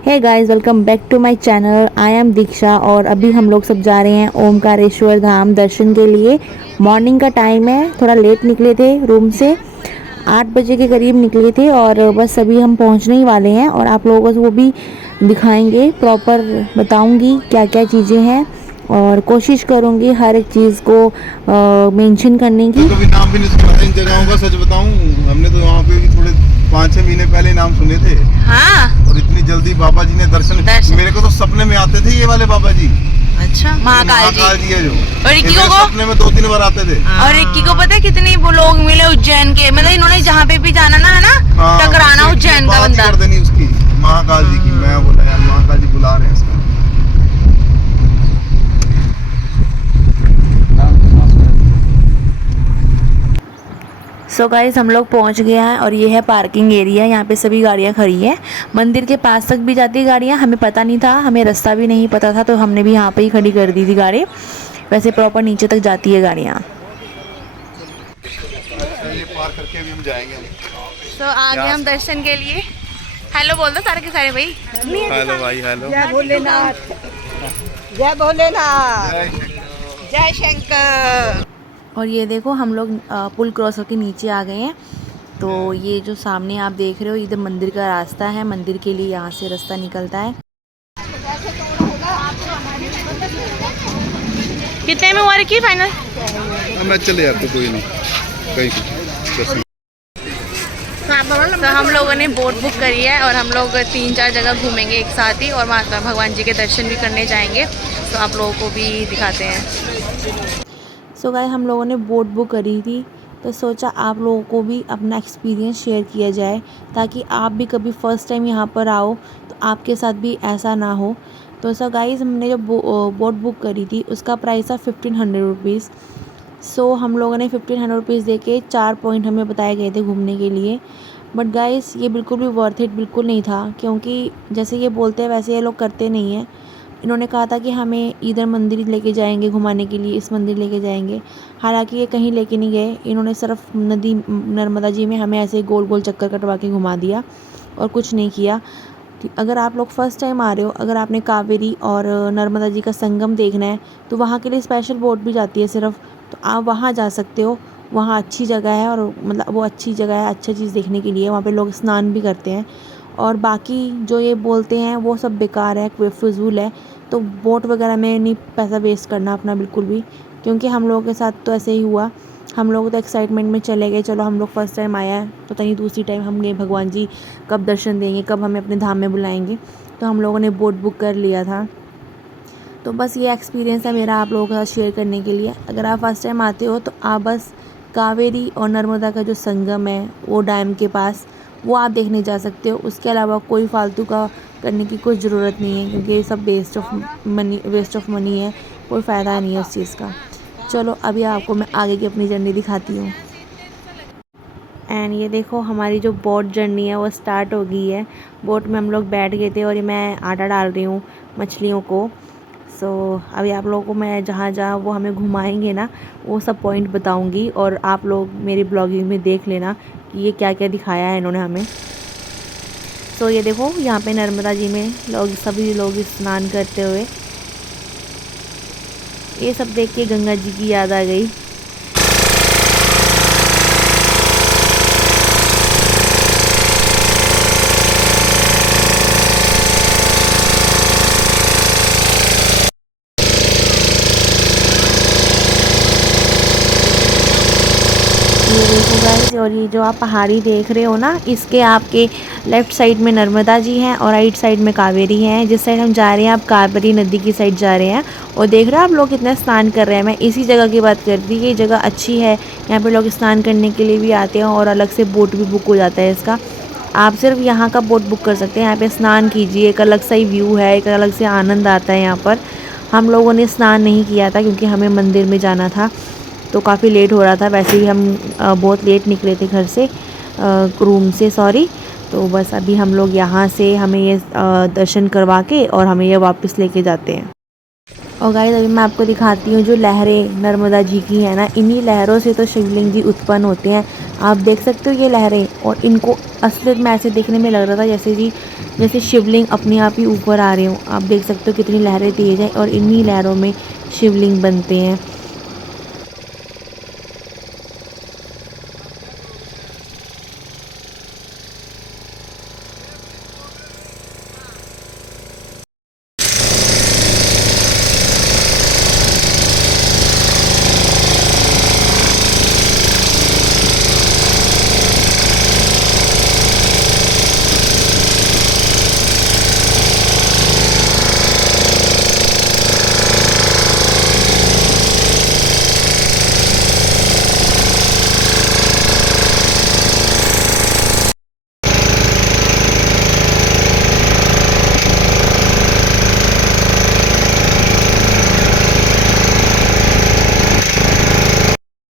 Hey guys, welcome back to my channel. I am Diksha और अभी हम लोग सब जा रहे हैं ओमकारेश्वर धाम दर्शन के लिए। मॉर्निंग का टाइम है, थोड़ा लेट निकले थे रूम से, 8 बजे के करीब निकले थे और बस अभी हम पहुंचने ही वाले हैं और आप लोगों को वो भी दिखाएंगे, प्रॉपर बताऊंगी क्या क्या चीज़ें हैं और कोशिश करूंगी हर एक चीज़ को मेंशन करने की। कभी नाम भी नहीं सुना था इन जगहों का, सच बताऊं हमने तो वहाँ पे भी थोड़े 5-6 महीने पहले नाम सुने थे। हाँ। और इतनी जल्दी बाबा जी ने दर्शन मेरे को तो सपने में आते थे ये वाले बाबा जी। अच्छा, महाकाल जी है जो, और रिक्की को सपने में 2-3 बार आते थे। और रिक्की को पता है कितने वो लोग मिले उज्जैन के, मतलब इन्होंने जहाँ पे भी जाना ना, है ना, टकराना उज्जैन का बंदा कर देनी उसकी, महाकाल जी की। मैं बोला यार महाकाल जी बुला रहे हैं इसको। सो गाइस, हम लोग पहुंच गए हैं और ये है पार्किंग एरिया। यहाँ पे सभी गाड़ियाँ खड़ी हैं। मंदिर के पास तक भी जाती है गाड़ियाँ, हमें पता नहीं था, हमें रास्ता भी नहीं पता था, तो हमने भी यहाँ पे ही खड़ी कर दी थी गाड़ी। वैसे प्रॉपर नीचे तक जाती है गाड़ियाँ। ये पार करके अभी हम जाएंगे। तो आ गए हम दर्शन के लिए। हेलो बोल दो सारे के सारे भाई। हेलो भाई, हेलो। जय भोलेनाथ, जय भोलेनाथ, जय शंकर। और ये देखो, हम लोग पुल क्रॉस होकर नीचे आ गए हैं। तो ये जो सामने आप देख रहे हो, इधर मंदिर का रास्ता है। मंदिर के लिए यहाँ से रास्ता निकलता है। कितने में हुआ रिक्की फाइनल? मैं चले जाते कोई नहीं कहीं। तो हम लोगों ने बोट बुक करी है और हम लोग 3-4 जगह घूमेंगे एक साथ ही और माता भगवान जी के दर्शन भी करने जाएंगे, तो आप लोगों को भी दिखाते हैं। सो गाइस, हम लोगों ने बोट बुक करी थी, तो सोचा आप लोगों को भी अपना एक्सपीरियंस शेयर किया जाए, ताकि आप भी कभी फ़र्स्ट टाइम यहाँ पर आओ तो आपके साथ भी ऐसा ना हो। तो सो गाइस, हमने जो बोट बुक करी थी उसका प्राइस था 1500 रुपीज़। सो हम लोगों ने 1500 रुपीज़ दे के 4 पॉइंट हमें बताए गए थे घूमने के लिए। बट गाइस, ये बिल्कुल भी वर्थ इट बिल्कुल नहीं था, क्योंकि जैसे ये बोलते हैं वैसे ये लोग करते नहीं हैं। इन्होंने कहा था कि हमें इधर मंदिर लेके जाएंगे घुमाने के लिए, इस मंदिर लेके जाएंगे। हालांकि ये कहीं लेके नहीं गए, इन्होंने सिर्फ नदी नर्मदा जी में हमें ऐसे गोल गोल चक्कर कटवा के घुमा दिया और कुछ नहीं किया। अगर आप लोग फर्स्ट टाइम आ रहे हो, अगर आपने कावेरी और नर्मदा जी का संगम देखना है, तो वहाँ के लिए स्पेशल बोट भी जाती है सिर्फ, तो आप वहाँ जा सकते हो। वहाँ अच्छी जगह है और मतलब वो अच्छी जगह है, अच्छा चीज़ देखने के लिए। वहाँ पे लोग स्नान भी करते हैं। और बाकी जो ये बोलते हैं वो सब बेकार है, फिजूल है। तो बोट वगैरह में नहीं पैसा वेस्ट करना अपना बिल्कुल भी, क्योंकि हम लोगों के साथ तो ऐसे ही हुआ। हम लोग तो एक्साइटमेंट में चले गए, चलो हम लोग फर्स्ट टाइम आया है तो कहीं दूसरी टाइम हम गए, भगवान जी कब दर्शन देंगे, कब हमें अपने धाम में बुलाएंगे। तो हम लोगों ने बोट बुक कर लिया था। तो बस ये एक्सपीरियंस है मेरा आप लोगों के साथ शेयर करने के लिए। अगर आप फर्स्ट टाइम आते हो तो आप बस कावेरी और नर्मदा का जो संगम है वो डैम के पास, वो आप देखने जा सकते हो। उसके अलावा कोई फालतू का करने की कोई ज़रूरत नहीं है, क्योंकि ये सब वेस्ट ऑफ मनी है, कोई फ़ायदा नहीं है उस चीज़ का। चलो अभी आपको मैं आगे की अपनी जर्नी दिखाती हूँ। एंड ये देखो, हमारी जो बोट जर्नी है वो स्टार्ट हो गई है। बोट में हम लोग बैठ गए थे और ये मैं आटा डाल रही हूँ मछलियों को। सो अभी आप लोगों को मैं जहाँ जहाँ वो हमें घुमाएंगे ना, वो सब पॉइंट बताऊँगी और आप लोग मेरी ब्लॉगिंग में देख लेना कि ये क्या क्या दिखाया है इन्होंने हमें। तो ये देखो, यहाँ पे नर्मदा जी में सभी लोग स्नान करते हुए, ये सब देख के गंगा जी की याद आ गई। ये देखो गाइस, और ये जो आप पहाड़ी देख रहे हो ना, इसके आपके लेफ़्ट साइड में नर्मदा जी हैं और राइट साइड में कावेरी हैं। जिस साइड हम जा रहे हैं, आप कावेरी नदी की साइड जा रहे हैं। और देख रहे हो आप लोग कितना स्नान कर रहे हैं। मैं इसी जगह की बात कर रही थी। ये जगह अच्छी है, यहाँ पे लोग स्नान करने के लिए भी आते हैं और अलग से बोट भी बुक हो जाता है इसका। आप सिर्फ यहाँ का बोट बुक कर सकते हैं, यहाँ पे स्नान कीजिए, एक अलग सा ही व्यू है, एक अलग से आनंद आता है यहाँ पर। हम लोगों ने स्नान नहीं किया था क्योंकि हमें मंदिर में जाना था, तो काफ़ी लेट हो रहा था। वैसे भी हम बहुत लेट निकले थे घर से, रूम से, सॉरी। तो बस अभी हम लोग यहाँ से हमें ये दर्शन करवा के और हमें ये वापस लेके जाते हैं। और गाइस अभी मैं आपको दिखाती हूँ जो लहरें नर्मदा जी की है ना, इन्हीं लहरों से तो शिवलिंग जी उत्पन्न होते हैं। आप देख सकते हो ये लहरें, और इनको असलियत में ऐसे देखने में लग रहा था जैसे शिवलिंग अपने आप ही ऊपर आ रहे हो। आप देख सकते हो कितनी लहरें तेज हैं, और इन्हीं लहरों में शिवलिंग बनते हैं।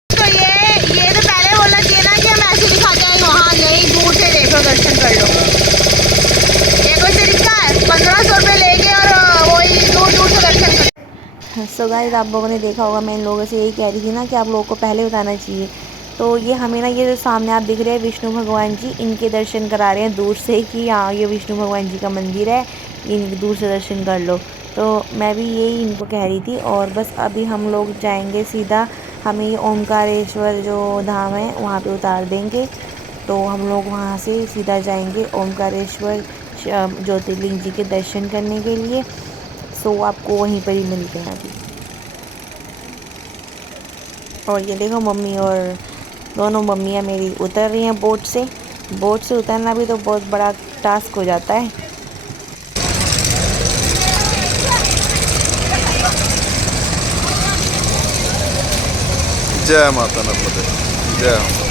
तो ये तो पहले बोलना चाहिए ना कि हम ऐसे दिखाते हैं, वहाँ नहीं, दूर से देखो, दर्शन कर लो। ये कोई तरीका है? 1500 रुपये लेके और वही दूर दूर से दर्शन कर। सो गाइस आप लोगों ने देखा होगा, मैं इन लोगों से यही कह रही थी ना कि आप लोगों को पहले बताना चाहिए। तो ये हमें ना, ये जो सामने आप दिख रहे हैं विष्णु भगवान जी, इनके दर्शन करा रहे हैं दूर से कि हाँ ये विष्णु भगवान जी का मंदिर है, इन दूर से दर्शन कर लो। तो मैं भी यही इनको कह रही थी। और बस अभी हम लोग जाएंगे सीधा, हमें ये ओमकारेश्वर जो धाम है वहाँ पे उतार देंगे। तो हम लोग वहाँ से सीधा जाएंगे ओमकारेश्वर ज्योतिर्लिंग जी के दर्शन करने के लिए। सो आपको वहीं पर ही मिलते हैं अभी। और ये देखो मम्मी और दोनों मम्मियाँ मेरी उतर रही हैं बोट से। बोट से उतरना भी तो बहुत बड़ा टास्क हो जाता है। जय माता नर्मदे, जय माता।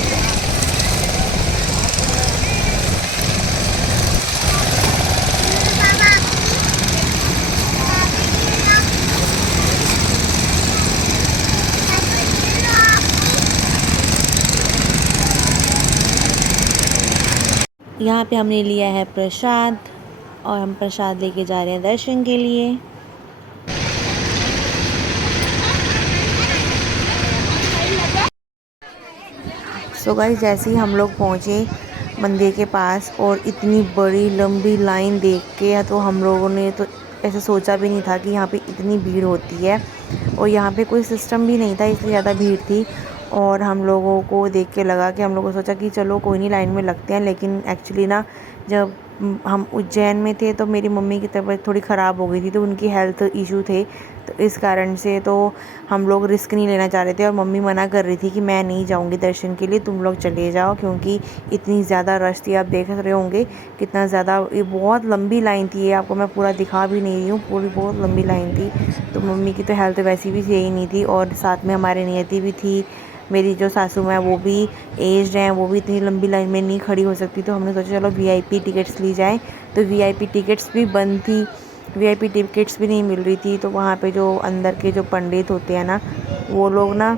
यहाँ पे हमने लिया है प्रसाद, और हम प्रसाद लेके जा रहे हैं दर्शन के लिए। सो गाइस जैसे ही हम लोग पहुँचे मंदिर के पास, और इतनी बड़ी लंबी लाइन देख के तो हम लोगों ने तो ऐसे सोचा भी नहीं था कि यहाँ पे इतनी भीड़ होती है। और यहाँ पे कोई सिस्टम भी नहीं था, इसलिए ज़्यादा भीड़ थी। और हम लोगों को देख के लगा कि हम लोगों को सोचा कि चलो कोई नहीं लाइन में लगते हैं, लेकिन एक्चुअली ना जब हम उज्जैन में थे तो मेरी मम्मी की तबीयत थोड़ी ख़राब हो गई थी, तो उनकी हेल्थ इशू थे, तो इस कारण से तो हम लोग रिस्क नहीं लेना चाह रहे थे। और मम्मी मना कर रही थी कि मैं नहीं जाऊंगी दर्शन के लिए, तुम लोग चले जाओ, क्योंकि इतनी ज़्यादा रश थी। आप देख रहे होंगे कितना ज़्यादा, ये बहुत लंबी लाइन थी। ये आपको मैं पूरा दिखा भी नहीं रही हूँ, पूरी बहुत लंबी लाइन थी। तो मम्मी की तो हेल्थ वैसी भी सही नहीं थी, और साथ में हमारी नियति भी थी, मेरी जो सासू माँ वो भी एज्ड हैं, वो भी इतनी लंबी लाइन में नहीं खड़ी हो सकती। तो हमने सोचा चलो वीआईपी टिकट्स ली जाएं। तो वीआईपी टिकट्स भी बंद थी, वीआईपी टिकट्स भी नहीं मिल रही थी। तो वहाँ पे जो अंदर के जो पंडित होते हैं ना, वो लोग ना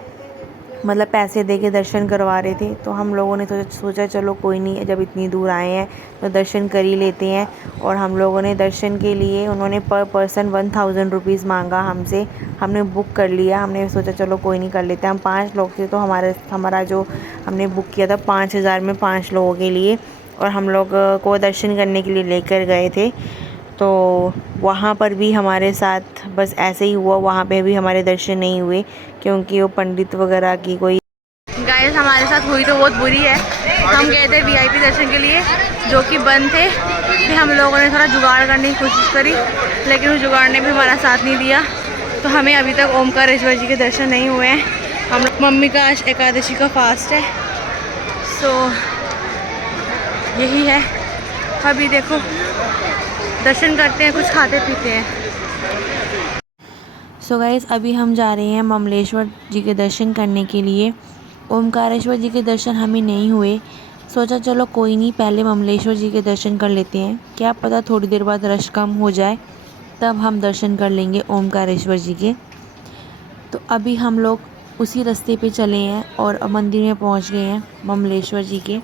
मतलब पैसे दे के दर्शन करवा रहे थे। तो हम लोगों ने सोचा चलो कोई नहीं, जब इतनी दूर आए हैं तो दर्शन कर ही लेते हैं। और हम लोगों ने दर्शन के लिए, उन्होंने पर पर्सन 1000 रुपीज़ मांगा हमसे। हमने बुक कर लिया, हमने सोचा चलो कोई नहीं कर लेते। हम 5 लोग थे, तो हमारा जो हमने बुक किया था 5000 में 5 लोगों के लिए, और हम लोग को दर्शन करने के लिए लेकर गए थे। तो वहाँ पर भी हमारे साथ बस ऐसे ही हुआ, वहाँ पे भी हमारे दर्शन नहीं हुए, क्योंकि वो पंडित वगैरह की कोई। गाइस हमारे साथ हुई तो बहुत बुरी है। हम गए थे वीआईपी दर्शन के लिए जो कि बंद थे। फिर हम लोगों ने थोड़ा जुगाड़ करने की कोशिश करी, लेकिन उस जुगाड़ ने भी हमारा साथ नहीं दिया। तो हमें अभी तक ओमकारेश्वर जी के दर्शन नहीं हुए हैं। हम लोग, मम्मी का आज एकादशी का फास्ट है, सो यही है। अभी देखो दर्शन करते हैं, कुछ खाते पीते हैं। सो गाइस अभी हम जा रहे हैं ममलेश्वर जी के दर्शन करने के लिए। ओमकारेश्वर जी के दर्शन हमें नहीं हुए, सोचा चलो कोई नहीं, पहले ममलेश्वर जी के दर्शन कर लेते हैं, क्या पता थोड़ी देर बाद रश कम हो जाए, तब हम दर्शन कर लेंगे ओमकारेश्वर जी के। तो अभी हम लोग उसी रास्ते पे चले हैं और मंदिर में पहुंच गए हैं ममलेश्वर जी के।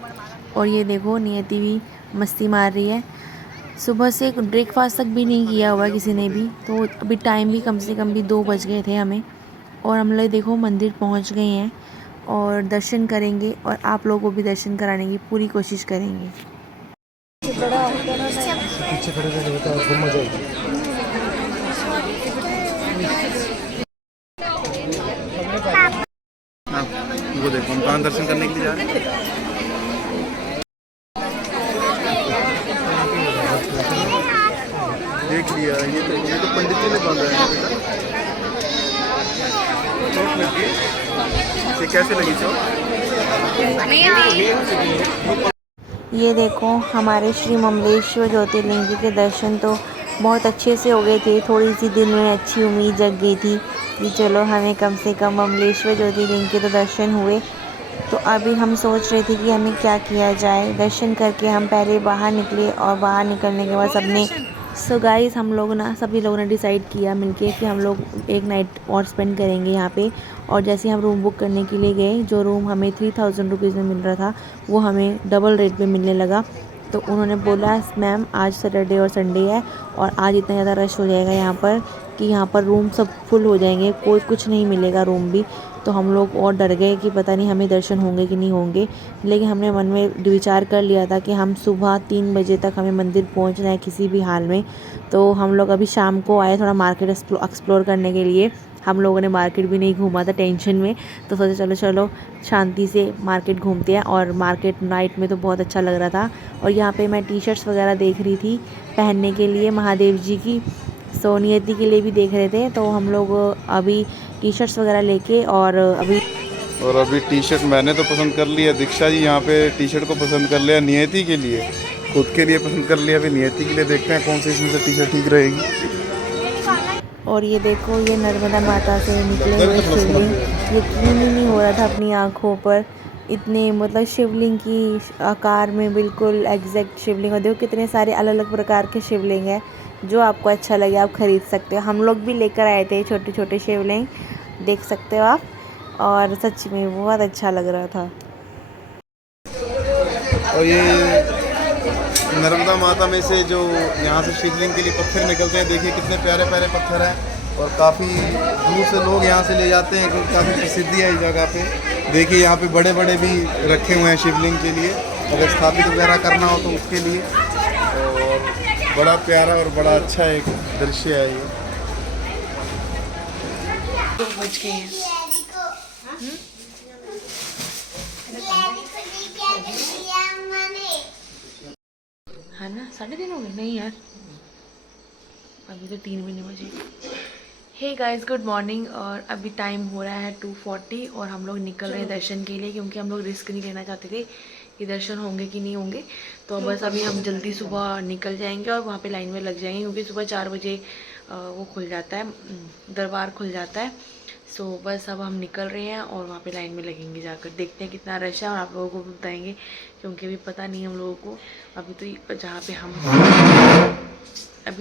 और ये देखो नियति भी मस्ती मार रही है। सुबह से ब्रेकफास्ट तक भी नहीं किया हुआ किसी ने भी, तो अभी टाइम भी कम से कम भी 2 बज गए थे हमें। और हम लोग देखो मंदिर पहुंच गए हैं और दर्शन करेंगे और आप लोगों को भी दर्शन कराने की पूरी कोशिश करेंगे। वो देखो हम कहाँ दर्शन करने के लिए जा रहे हैं। देख लिया, ये तो पंडित जी ने बांधा है बेटा। ये कैसे लगी चोट? ये देखो हमारे श्री ममलेश्वर ज्योतिर्लिंग के दर्शन तो बहुत अच्छे से हो गए थे। थोड़ी सी दिल में अच्छी उम्मीद जग गई थी कि चलो हमें कम से कम ममलेश्वर ज्योतिर्लिंग के तो दर्शन हुए। तो अभी हम सोच रहे थे कि हमें क्या किया जाए। दर्शन करके हम पहले बाहर निकले और बाहर निकलने के बाद सबने गाइस हम लोग ना सभी लोगों ने डिसाइड किया मिलके कि हम लोग एक नाइट और स्पेंड करेंगे यहाँ पे। और जैसे हम रूम बुक करने के लिए गए, जो रूम हमें 3000 रुपीज़ में मिल रहा था वो हमें डबल रेट में मिलने लगा। तो उन्होंने बोला मैम आज सैटरडे और संडे है और आज इतना ज़्यादा रश हो जाएगा यहाँ पर कि यहाँ पर रूम सब फुल हो जाएंगे, कोई कुछ नहीं मिलेगा रूम भी। तो हम लोग और डर गए कि पता नहीं हमें दर्शन होंगे कि नहीं होंगे। लेकिन हमने मन में विचार कर लिया था कि हम सुबह 3 बजे तक हमें मंदिर पहुँचना है किसी भी हाल में। तो हम लोग अभी शाम को आए थोड़ा मार्केट एक्सप्लोर करने के लिए। हम लोगों ने मार्केट भी नहीं घूमा था टेंशन में, तो सोचा चलो चलो शांति से मार्केट घूमते हैं। और मार्केट नाइट में तो बहुत अच्छा लग रहा था। और यहाँ पे मैं टी शर्ट्स वगैरह देख रही थी पहनने के लिए महादेव जी की, नियति के लिए भी देख रहे थे। तो हम लोग अभी टी शर्ट्स वगैरह लेके और अभी टी शर्ट मैंने तो पसंद कर लिया, दीक्षा जी यहाँ पे टी शर्ट को पसंद कर लिया नियति के लिए, खुद के लिए पसंद कर लिया। अभी नियति के लिए देखते हैं कौन सी इसमें से टी शर्ट ठीक रहेगी। और ये देखो ये नर्मदा माता से निकले हुए शिवलिंग, यकीन ही नहीं हो रहा था अपनी आँखों पर। इतने मतलब शिवलिंग की आकार में बिल्कुल एग्जैक्ट शिवलिंग। और देखो कितने सारे अलग अलग प्रकार के शिवलिंग हैं, जो आपको अच्छा लगे आप ख़रीद सकते हो। हम लोग भी लेकर आए थे छोटे छोटे शिवलिंग, देख सकते हो आप। और सच में बहुत अच्छा लग रहा था। और ये नर्मदा माता में से जो यहाँ से शिवलिंग के लिए पत्थर निकलते हैं, देखिए कितने प्यारे प्यारे पत्थर हैं। और काफ़ी दूर से लोग यहाँ से ले जाते हैं क्योंकि काफ़ी प्रसिद्धि है इस जगह पे। देखिए यहाँ पे बड़े बड़े भी रखे हुए हैं शिवलिंग के लिए, अगर स्थापित वगैरह करना हो तो उसके लिए। और बड़ा प्यारा और बड़ा अच्छा एक दृश्य है ये। है ना 3:30 हो गए? नहीं यार अभी तो 3 भी नहीं बजे। Hey guys good morning. और अभी टाइम हो रहा है 2:40 और हम लोग निकल रहे हैं दर्शन के लिए, क्योंकि हम लोग रिस्क नहीं लेना चाहते थे कि दर्शन होंगे कि नहीं होंगे। तो बस अभी हम जल्दी सुबह निकल जाएंगे और वहाँ पे लाइन में लग जाएंगे, क्योंकि सुबह 4 बजे वो खुल जाता है, दरबार खुल जाता है। सो बस अब हम निकल रहे हैं और वहाँ पे लाइन में लगेंगे जाकर। देखते हैं कितना रश है और आप लोगों को भी बताएंगे, क्योंकि अभी पता नहीं हम लोगों को। अभी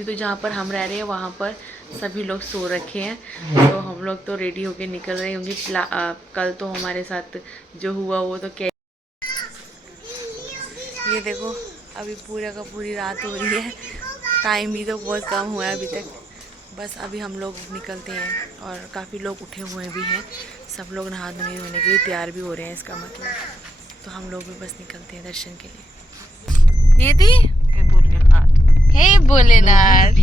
तो जहाँ पर हम रह रहे हैं वहाँ पर सभी लोग सो रखे हैं। तो हम लोग तो रेडी होके निकल रहे हैं, क्योंकि कल तो हमारे साथ जो हुआ वो तो क्या। ये देखो अभी पूरा का पूरी रात हो रही है, टाइम भी तो बहुत कम हुआ है अभी तक। बस अभी हम लोग निकलते हैं और काफ़ी लोग उठे हुए भी हैं, सब लोग नहा धोने के लिए तैयार भी हो रहे हैं इसका मतलब। तो हम लोग भी बस निकलते हैं दर्शन के लिए। नियति हे भोलेनाथ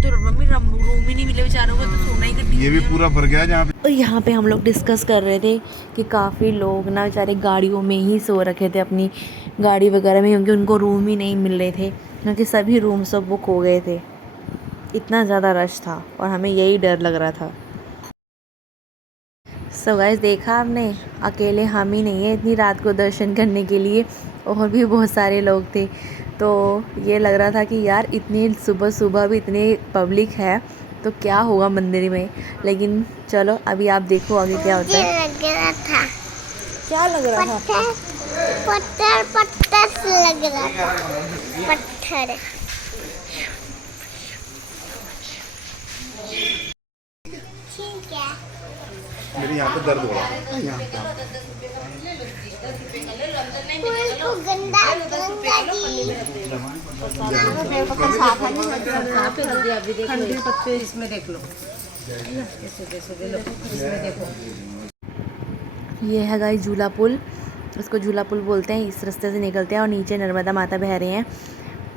तो मम्मी रूम ही नहीं मिले बेचारों को, तो सोना ही गड्डी। ये भी पूरा भर गया जहाँ पे। और यहाँ पे हम लोग डिस्कस कर रहे थे कि काफ़ी लोग ना बेचारे गाड़ियों में ही सो रखे थे, अपनी गाड़ी वगैरह में, क्योंकि उनको रूम ही नहीं मिल रहे थे, क्योंकि सभी रूम सब बुक हो गए थे। इतना ज़्यादा रश था और हमें यही डर लग रहा था। सो गाइस देखा आपने, अकेले हम ही नहीं है इतनी रात को दर्शन करने के लिए, और भी बहुत सारे लोग थे। तो ये लग रहा था कि यार इतनी सुबह सुबह भी इतने पब्लिक है तो क्या होगा मंदिर में। लेकिन चलो अभी आप देखो आगे क्या होता है। क्या लग रहा था? पत्थर लग रहा था, पत्थर। ठीक है। मेरे यहाँ पे दर्द हो रहा है यहाँ पे। फूल को गंदा गंगा जी ठंडे पत्ते इसमें देख लो, जैसे दे लो, इसमें देखो। ये है गाइस झूला पुल, इसको झूला पुल बोलते हैं। इस रास्ते से निकलते हैं और नीचे नर्मदा माता बह रही हैं।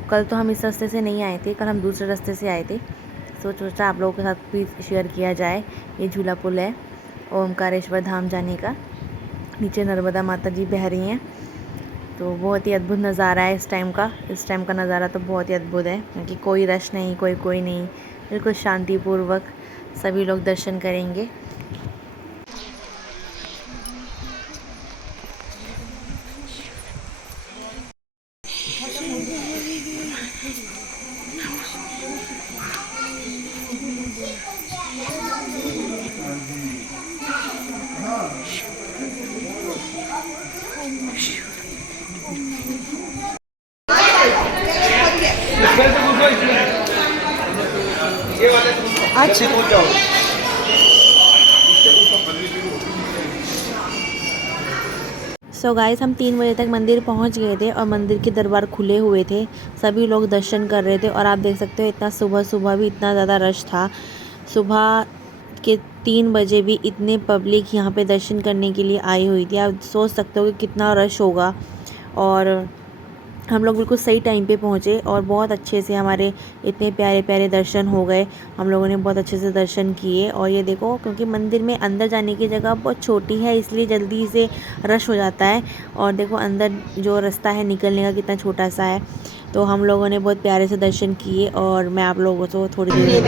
कल तो हम इस रास्ते से नहीं आए थे, कल हम दूसरे रास्ते से आए थे। सोचा आप लोगों के साथ भी शेयर किया जाए। ये झूला पुल है ओमकारेश्वर धाम जाने का। नीचे नर्मदा माता जी बह रही हैं, तो बहुत ही अद्भुत नज़ारा है इस टाइम का। इस टाइम का नज़ारा तो बहुत ही अद्भुत है, क्योंकि कोई रश नहीं, कोई नहीं, बिल्कुल शांतिपूर्वक सभी लोग दर्शन करेंगे। सो गाइस हम 3 बजे तक मंदिर पहुंच गए थे और मंदिर के दरबार खुले हुए थे, सभी लोग दर्शन कर रहे थे। और आप देख सकते हो इतना सुबह भी इतना ज़्यादा रश था। सुबह के 3 बजे भी इतने पब्लिक यहाँ पे दर्शन करने के लिए आई हुई थी। आप सोच सकते हो कि कितना रश होगा। और हम लोग बिल्कुल सही टाइम पे पहुँचे और बहुत अच्छे से हमारे इतने प्यारे प्यारे दर्शन हो गए। हम लोगों ने बहुत अच्छे से दर्शन किए। और ये देखो, क्योंकि मंदिर में अंदर जाने की जगह बहुत छोटी है, इसलिए जल्दी से रश हो जाता है। और देखो अंदर जो रास्ता है निकलने का कितना छोटा सा है। तो हम लोगों ने बहुत प्यारे से दर्शन किए और मैं आप लोगों को थोड़ी देर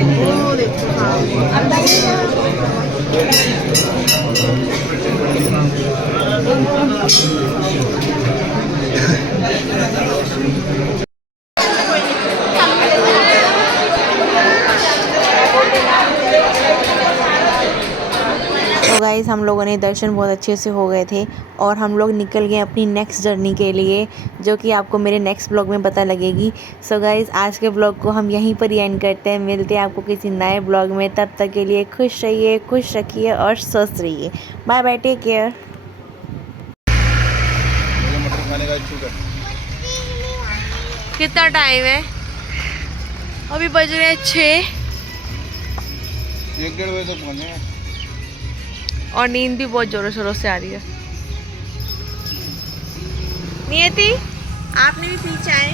तो गाइज़ हम लोगों ने दर्शन बहुत अच्छे से हो गए थे और हम लोग निकल गए अपनी नेक्स्ट जर्नी के लिए, जो कि आपको मेरे नेक्स्ट ब्लॉग में पता लगेगी। सो गाइज़ आज के ब्लॉग को हम यहीं पर ही एंड करते हैं। मिलते हैं आपको किसी नए ब्लॉग में, तब तक के लिए खुश रहिए, खुश रखिए और स्वस्थ रहिए। Bye bye, take care. मटर खाने का इच्छुक है। कितना टाइम है? अभी बज रहे हैं 6 1-1.5 बजे तक पहुँचे और नींद भी बहुत जोरों शोरों से आ रही है। नियति, आपने भी पी चाय?